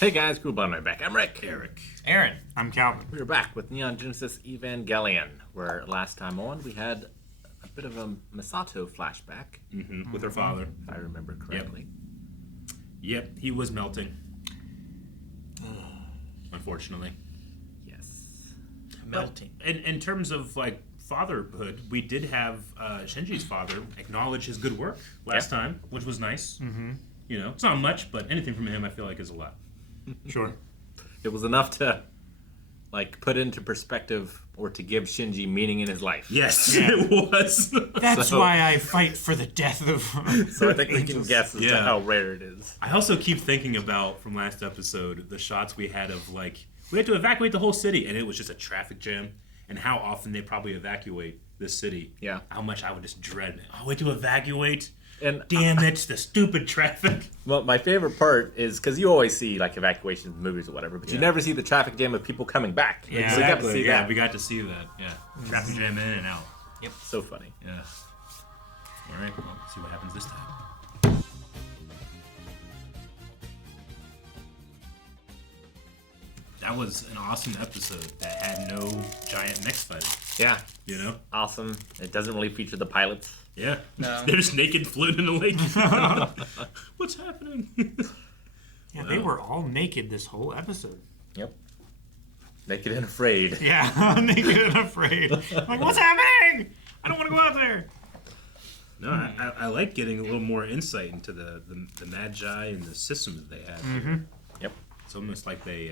Hey guys, cool button right back. I'm Rick. Eric. Aaron. I'm Calvin. We're back with Neon Genesis Evangelion, where last time on we had a bit of a Masato flashback, With her father. if I remember correctly. Yep, he was melting. Unfortunately. Yes. Melting. In terms of like fatherhood, we did have Shinji's father acknowledge his good work last time, which was nice. Mm-hmm. You know, it's not much, but anything from him I feel like is a lot. Sure. It was enough to, like, put into perspective or to give Shinji meaning in his life. Yes, Yeah. it was. That's So- why I fight for the death of. So I think we can guess as to Yeah. how rare it is. I also keep thinking about, from last episode, the shots we had of, like, we had to evacuate the whole city, and it was just a traffic jam, and how often they probably evacuate this city. Yeah. How much I would just dread, oh, we had to evacuate? And Damn it, the stupid traffic. well, my favorite part is because you always see like evacuation movies or whatever, but you Yeah. never see the traffic jam of people coming back. Yeah. So we got to see Yeah, that. we got to see that. Yeah. Traffic jam in and out. So funny. Yeah. All right, well, let's see what happens this time. That was an awesome episode that had no giant mech fighting, Yeah. you know? Awesome. It doesn't really feature the pilots. Yeah. No. They're just naked floating in the lake. What's happening? Yeah, they were all naked this whole episode. Yep. Naked and afraid. Yeah, naked and afraid. Like, what's happening? I don't want to go out there. No, I like getting a little more insight into the Magi and the system that they have here. Yep. It's almost like they,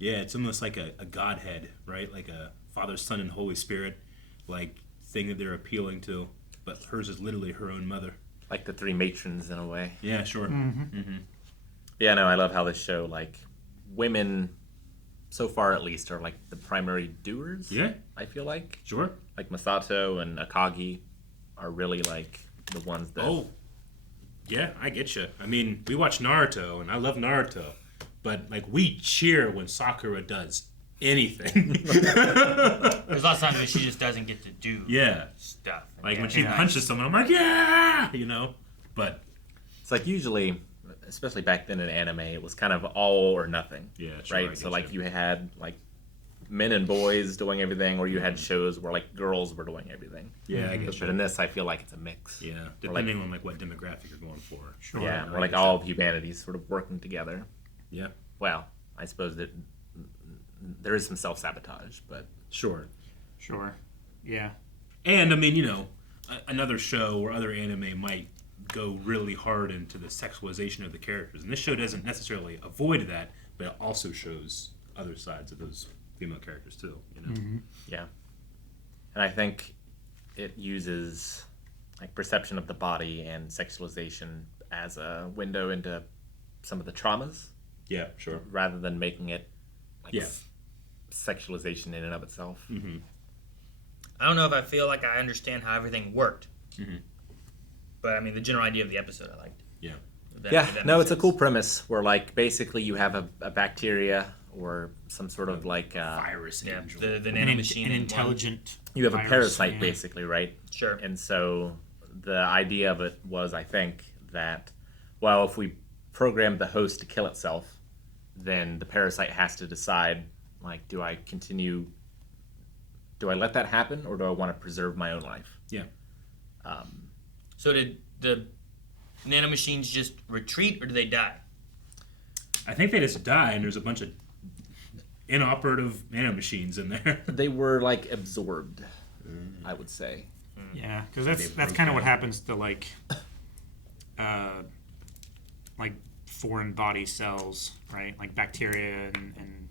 it's almost like a godhead, right? Like a Father, Son, and Holy Spirit, like thing that they're appealing to. But hers is literally her own mother. Like the three matrons in a way. Yeah, sure. Yeah, no, I love how this show, like, women, so far at least, are like the primary doers. Yeah, I feel like. sure. Like Masato and Akagi are really like the ones that. Oh, yeah, I get you. I mean, we watch Naruto, and I love Naruto, but like we cheer when Sakura does anything. There's lots of times that she just doesn't get to do Yeah, stuff. like Yeah, when she yeah. punches someone, I'm like, yeah, you know. But It's like usually, especially back then in anime, it was kind of all or nothing. Yeah, sure, I Right? get So, like, you. you had, like, men and boys doing everything, or you had shows where, like, girls were doing everything. yeah, I get But you. in this, I feel like it's a mix. Yeah, Or, like, depending on like what demographic you're going for. Sure. Yeah, I or like get all of humanity's sort of working together. Yeah, Well, I suppose that there is some self-sabotage, but sure. Sure. Yeah. And I mean, you know, another show or other anime might go really hard into the sexualization of the characters, and this show doesn't necessarily avoid that, but it also shows other sides of those female characters too. You know, yeah. And I think it uses like perception of the body and sexualization as a window into some of the traumas yeah, sure. rather than making it like Yeah. sexualization in and of itself. I don't know if I feel like I understand how everything worked. But I mean, the general idea of the episode I liked. Yeah, If that- Yeah, if that no, makes it's a sense. cool premise where like basically you have a bacteria or some sort of like virus Yeah, angel. the An, nanomachine. an in one. intelligent. you have a virus, parasite yeah. basically, right? Sure. And so the idea of it was, I think, that, well, if we program the host to kill itself, then the parasite has to decide, like, do I let that happen, or do I want to preserve my own life? Yeah. So did the nanomachines just retreat or did they die? I think they just die, and there's a bunch of inoperative nanomachines in there. They were, like, absorbed, I would say. Yeah, because They that's broke kind of what down. happens to like foreign body cells, right? Like bacteria and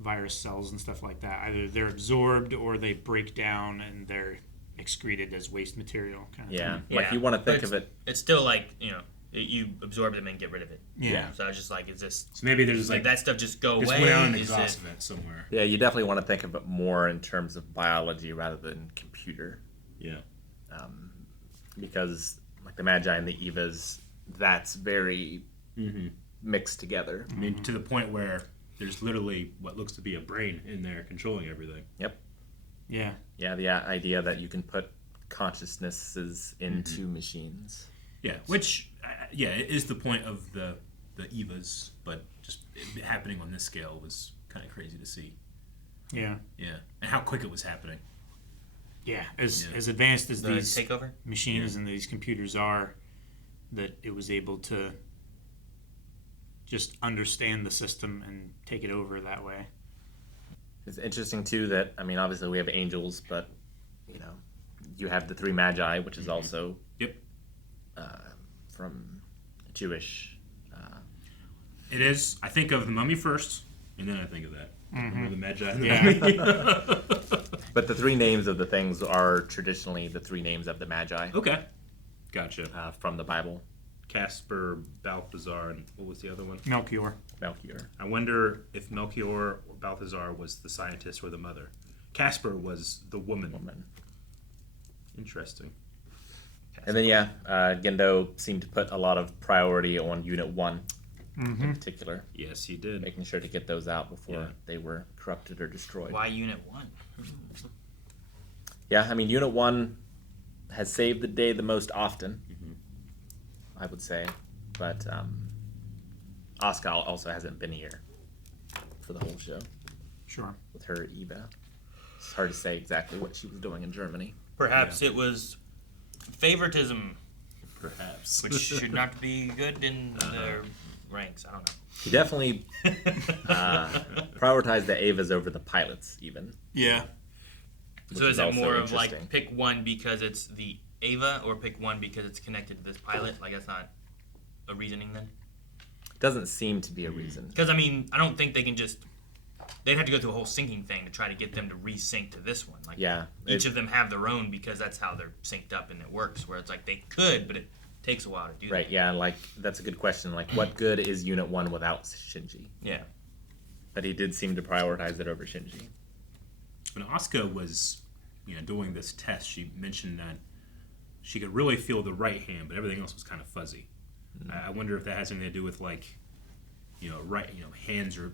virus cells and stuff like that. Either they're absorbed or they break down and they're excreted as waste material. Kind of Yeah. thing. Like, you want to but think of it. It's still like, you absorb them and get rid of it. Yeah. So I was just like, is this So maybe there's like that stuff just go just away? went out an Is exhaust it, vent somewhere. Yeah, you definitely want to think of it more in terms of biology rather than computer. Yeah. Because, like, the Magi and the Evas, that's very mixed together. I mean, to the point where there's literally what looks to be a brain in there controlling everything. Yep. Yeah. Yeah, the idea that you can put consciousnesses into machines. Yeah, which, it is the point of the the Evas, but just it happening on this scale was kind of crazy to see. Yeah. Yeah, and how quick it was happening. Yeah, as advanced as The these takeover? machines and these computers are, that it was able to just understand the system and take it over that way. It's interesting too that, I mean, obviously we have angels, but you have the three Magi, which is also Yep. from Jewish. It is. I think of the Mummy first, and then I think of that. Remember the Magi and the Yeah. Mummy? But the three names of the things are traditionally the three names of the Magi Okay. Gotcha. from the Bible. Casper, Balthazar, and what was the other one? Melchior. Melchior. I wonder if Melchior or Balthazar was the scientist or the mother. Casper was the woman. Interesting. And then, Gendo seemed to put a lot of priority on Unit 1 in particular, Yes, he did. making sure to get those out before Yeah. they were corrupted or destroyed. Why Unit 1? Yeah, I mean, Unit 1 has saved the day the most often, I would say. But Asuka also hasn't been here for the whole show Sure. with her Eva. It's hard to say exactly what she was doing in Germany. Perhaps it was favoritism, Perhaps. which should not be good in their ranks. I don't know. He definitely prioritized the Avas over the pilots, even. Yeah. which So is it also more of like interesting. pick one because it's the Ava, or pick one because it's connected to this pilot? Like that's not a reasoning then? Doesn't seem to be a reason. Because I mean, I don't think they can just. They'd have to go through a whole syncing thing to try to get them to resync to this one. Like Yeah, each of them have their own because that's how they're synced up and it works. Where it's like they could, but it takes a while to do Right, that. yeah, like, that's a good question. Like, what good is Unit 1 without Shinji? Yeah. But he did seem to prioritize it over Shinji. When Asuka was, doing this test, she mentioned that she could really feel the right hand, but everything else was kind of fuzzy. I wonder if that has anything to do with hands are.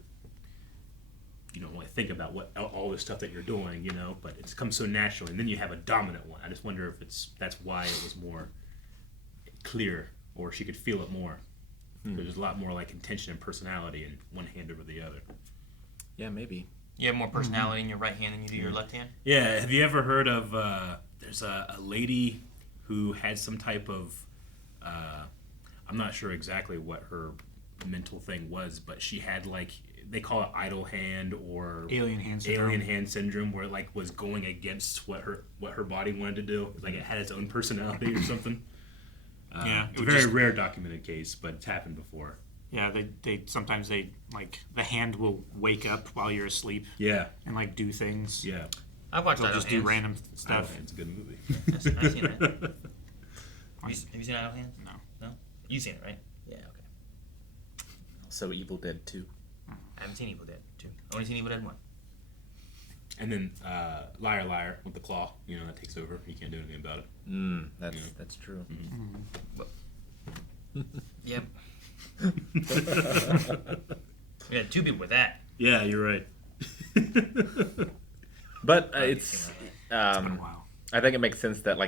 You don't want to think about all the stuff that you're doing, but it's come so naturally. And then you have a dominant one. I just wonder if that's why it was more clear, or she could feel it more. There's a lot more like intention and personality in one hand over the other. Yeah, maybe. You have more personality in your right hand than you do your left hand? Yeah, have you ever heard of, there's a lady who had some type of, I'm not sure exactly what her mental thing was, but she had they call it idle hand or Alien hand syndrome. where it was going against what her body wanted to do. Like it had its own personality or something. Yeah, It's a very rare documented case, but it's happened before. Yeah, they sometimes the hand will wake up while you're asleep Yeah, and do things. yeah. I've watched They'll Idle just do Hands. random Idle stuff. Hand's a good movie. I've seen it. Have you seen Idle Hands? No. No? You've seen it, right? Yeah, okay. So Evil Dead 2. I haven't seen Evil Dead 2. I've only seen Evil Dead 1. And then Liar Liar with the claw, that takes over. You can't do anything about it. That's true. Yep. We had two people with that. Yeah, you're right. But I've it's seen that. It's been a while. I think it makes sense that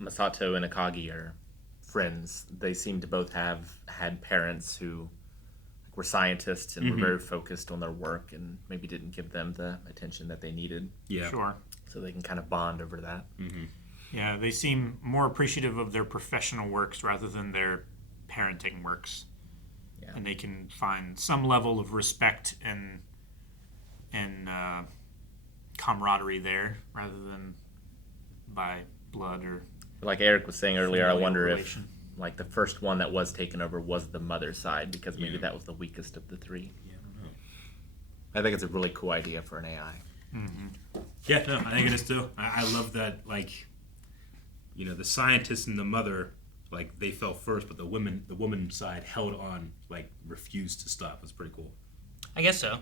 Masato and Akagi are friends. They seem to both have had parents who were scientists and were very focused on their work and maybe didn't give them the attention that they needed. Yeah. Sure. So they can kind of bond over that. Yeah, they seem more appreciative of their professional works rather than their parenting works. Yeah. And they can find some level of respect and camaraderie there rather than by blood or Like Eric was saying earlier, I familial wonder relation. if the first one that was taken over was the mother's side because maybe Yeah. that was the weakest of the three. Yeah, I don't know. I think it's a really cool idea for an AI. Yeah, no, I think it is too. I love that, the scientist and the mother, they fell first, but the woman side held on, refused to stop. It's pretty cool. I guess so.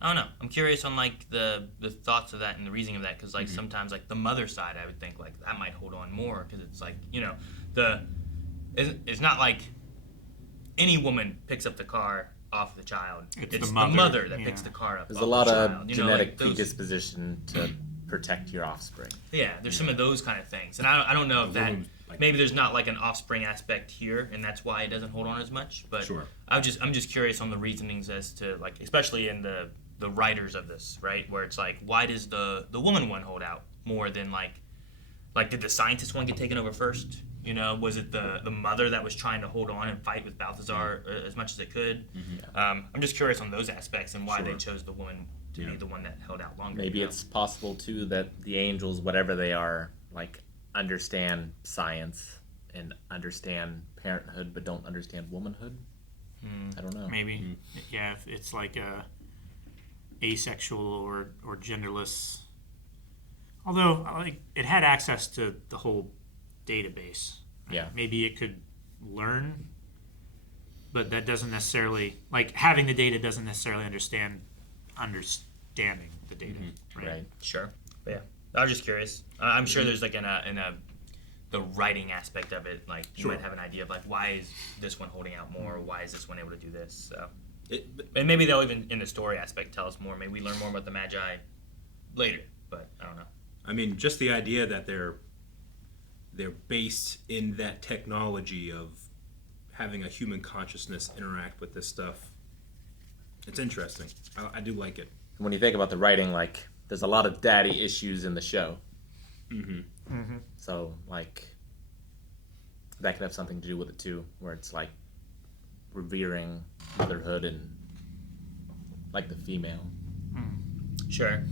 I don't know. I'm curious on the thoughts of that and the reasoning of that because sometimes the mother side I would think that might hold on more because it's it's not like any woman picks up the car off the child. It's the the mother, that yeah. picks the car up. There's off a lot the of child. genetic those, predisposition to protect your offspring. Yeah, there's some of those kind of things, and I don't know if that. Like, maybe there's not like an offspring aspect here, and that's why it doesn't hold on as much. But Sure. I'm just curious on the reasonings as to like, especially in the writers of this, right? Where it's like, why does the woman one hold out more than like did the scientist one get taken over first? You know, was it the mother that was trying to hold on and fight with Balthazar as much as it could? I'm just curious on those aspects and why they chose the woman to be the one that held out longer. Maybe it's possible too that the angels, whatever they are, like understand science and understand parenthood, but don't understand womanhood. I don't know. Maybe. Yeah, if it's like a asexual or genderless. Although, like, it had access to the whole database. Yeah. Maybe it could learn, but that doesn't necessarily, like, having the data doesn't necessarily understanding the data. Right. Sure. But yeah, I was just curious. I'm sure there's like in the writing aspect of it, like you might have an idea of like why is this one holding out more, or why is this one able to do this. So, and maybe they'll even in the story aspect tell us more. Maybe we learn more about the Magi later, but I don't know. I mean, just the idea that they're based in that technology of having a human consciousness interact with this stuff. It's interesting. I do like it. When you think about the writing, like there's a lot of daddy issues in the show. So like that could have something to do with it too, where it's like revering motherhood and like the female. Sure.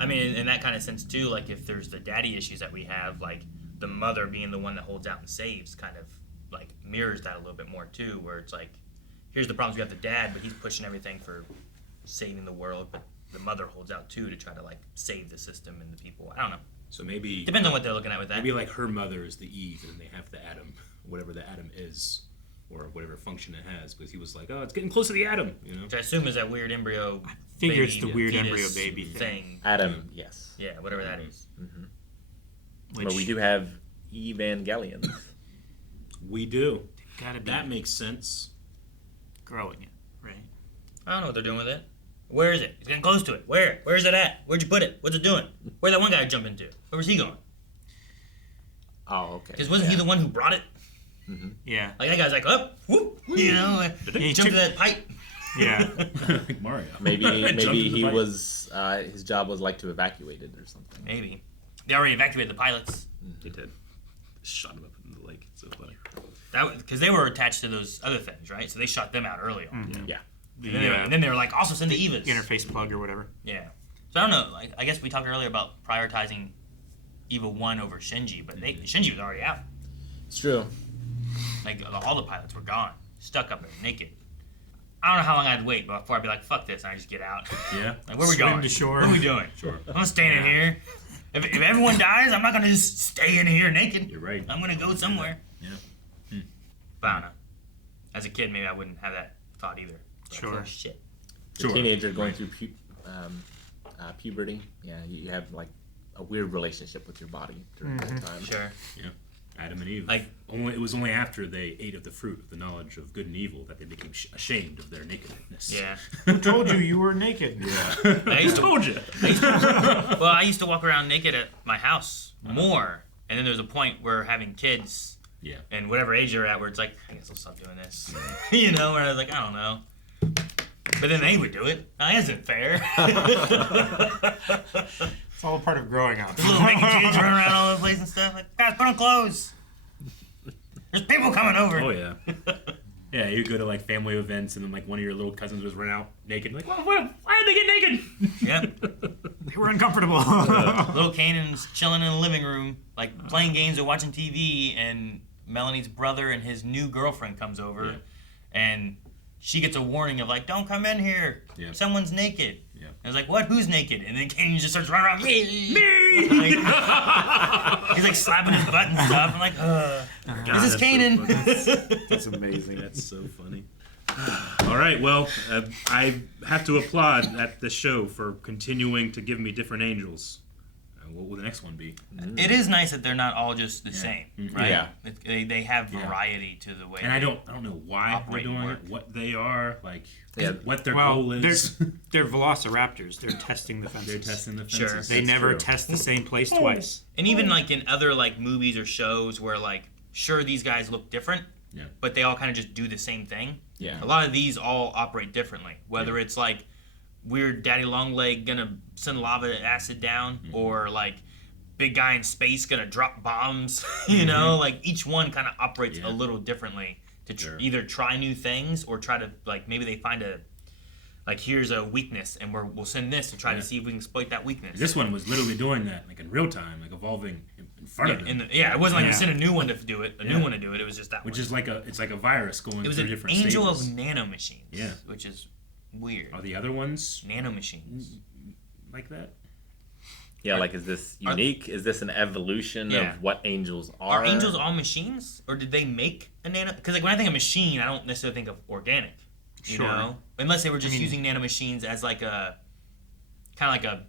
I mean, in that kind of sense too, like if there's the daddy issues that we have, like the mother being the one that holds out and saves kind of like mirrors that a little bit more too, where it's like, here's the problems, we got the dad, but he's pushing everything for saving the world, but the mother holds out too to try to like save the system and the people. I don't know. So maybe Depends on what they're looking at with that. maybe like her mother is the Eve, and they have the atom, whatever the atom is, or whatever function it has, because he was like, oh, it's getting close to the atom, you know. Which I assume is that weird embryo. Figure baby, it's the weird fetus embryo baby thing. Adam, yes. Yeah, whatever that is. But we do have Evangelions. We do. Gotta be That makes sense. growing it, right? I don't know what they're doing with it. Where is it? It's getting close to it. Where? Where's it at? Where'd you put it? What's it doing? Where'd that one guy jump into? Where was he going? Oh, okay. Because wasn't he the one who brought it? Yeah. Like that guy's like, oh, whoop, you know, He jump took- to that pipe. Yeah. Like Mario. Maybe Jumped in the he pipe. was his job was like to evacuate it or something. Maybe. They already evacuated the pilots. They did. Shot him up into the lake. It's so funny. That because they were attached to those other things, right? So they shot them out early on. Yeah. And then they were like, also send the Evas. Interface plug or whatever. Yeah. So I don't know. Like I guess we talked earlier about prioritizing Eva 1 over Shinji, but Shinji was already out. It's true. Like all the pilots were gone, stuck up there, naked. I don't know how long I'd wait before I'd be like, fuck this, and I just get out. Yeah. Like, where we Swim going? to shore. What are we doing? Sure. I'm not staying in here. If everyone dies, I'm not going to just stay in here naked. You're right. I'm going to go somewhere. Yeah. But I don't know. As a kid, maybe I wouldn't have that thought either. Like, Sure. oh, shit. The teenager going through puberty. Yeah, you have like a weird relationship with your body during that time. Sure. Yeah. Adam and Eve. Like- it was only after they ate of the fruit of the knowledge of good and evil that they became ashamed of their nakedness. Yeah. Who told you were naked? Yeah. I used to, Told you. well, I used to walk around naked at my house more. And then there's a point where having kids Yeah. and whatever age you're at where it's like, I guess I'll stop doing this. You know, where I was like, I don't know. But then they would do it. That isn't fair. It's all a part of growing up. Little naked kids running around all over the place and stuff. Like, guys, put on clothes. There's people coming over. Oh yeah. Yeah, you go to like family events and then like one of your little cousins was run out naked. Like, why did they get naked? Yep. They were uncomfortable. Little Kanan's chilling in the living room, like playing games or watching TV, and Melanie's brother and his new girlfriend comes over, Yeah. and she gets a warning of like, don't come in here. Yeah. Someone's naked. Yeah. I was like, what? Who's naked? And then Kanan just starts running around. Me! He's like slapping his butt and stuff. I'm like, this is that's so Kanan. That's amazing. That's so funny. All right, well, I have to applaud at the show for continuing to give me different angels. what will the next one be? It is nice that they're not all just the same, right? Yeah. They have variety to the way. And I don't know why they're operate doing work. it, what they are, like Yeah. what their Well, goal is. they're velociraptors. They're testing the fences. They're testing the Sure. fences. They That's never true. test the same place twice. And even like in other like movies or shows where like sure these guys look different, Yeah. but they all kind of just do the same thing. Yeah. A lot of these all operate differently. Whether it's like weird Daddy Longleg gonna send lava acid down, or like big guy in space gonna drop bombs. You know, like each one kind of operates a little differently to either try new things or try to like maybe they find a like here's a weakness and we'll send this to try to see if we can exploit that weakness. This one was literally doing that, like in real time, like evolving in front of them. It wasn't like we sent a new one to do it, new one to do it. It was just that Which one. is like it's like a virus going It was through an different angel stages. of nanomachines. Yeah. Which is weird. Are the other ones Nanomachines. like that? Yeah, like is this unique? Is this an evolution Yeah. of what angels are? Are angels all machines, or did they make a nano? Because like when I think of machine, I don't necessarily think of organic. You Sure. know, unless they were just using nanomachines as like a kind of like a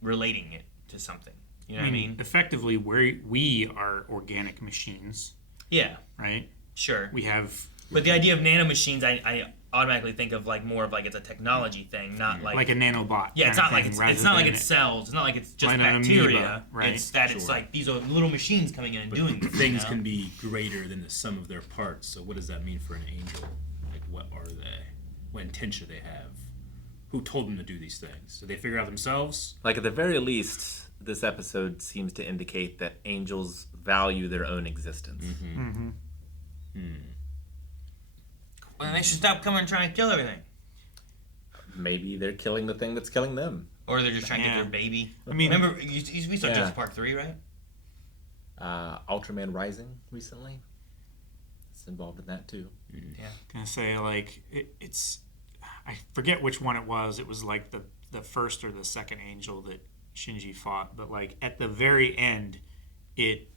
relating it to something. You know what I mean? Effectively, we are organic machines, Yeah, right? sure. We have But the idea of nanomachines, I automatically think of like more of like it's a technology thing, not like a nanobot. yeah, it's kind not of like thing, it's not like rather it's than cells. It's not like it's just Like an bacteria. amoeba, right? It's that it's Sure. like these are little machines coming in and doing this, Things you know? can be greater than the sum of their parts. So what does that mean for an angel? Like what are they? What intention do they have? Who told them to do these things? Did they figure out themselves? Like at the very least, this episode seems to indicate that angels value their own existence. Well, then they should stop coming and trying to kill everything, Maybe they're killing the thing that's killing them. or they're just trying to get Yeah. their baby. I mean, Remember, we saw Yeah. Jurassic Park 3, right? Ultraman Rising recently. It's involved in that too. gonna say like it's I forget which one it was. It was like the first or the second angel that Shinji fought, but like at the very end, it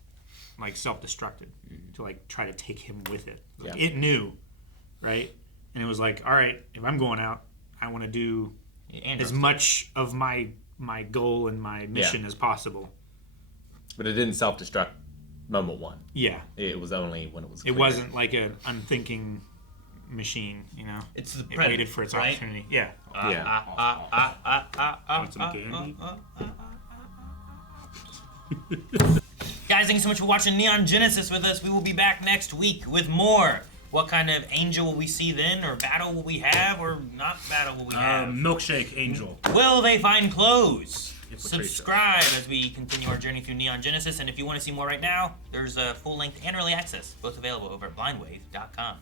like self-destructed to like try to take him with it. Like, Yeah. It knew, right? And it was like, all right, if I'm going out, I want to do Andros. as much of my goal and my mission as possible. But it didn't self-destruct moment one. Yeah, It was only when it was it clear. wasn't like an unthinking machine, you know. It's the It predator, waited for its right? opportunity. Yeah. Want some candy? Guys, thank you so much for watching Neon Genesis with us. We will be back next week with more. What kind of angel will we see then, or battle will we have, or not battle will we have? Milkshake angel. Will they find clothes? Infiltration. Subscribe as we continue our journey through Neon Genesis, and if you want to see more right now, there's a full-length and early access, both available over at blindwave.com.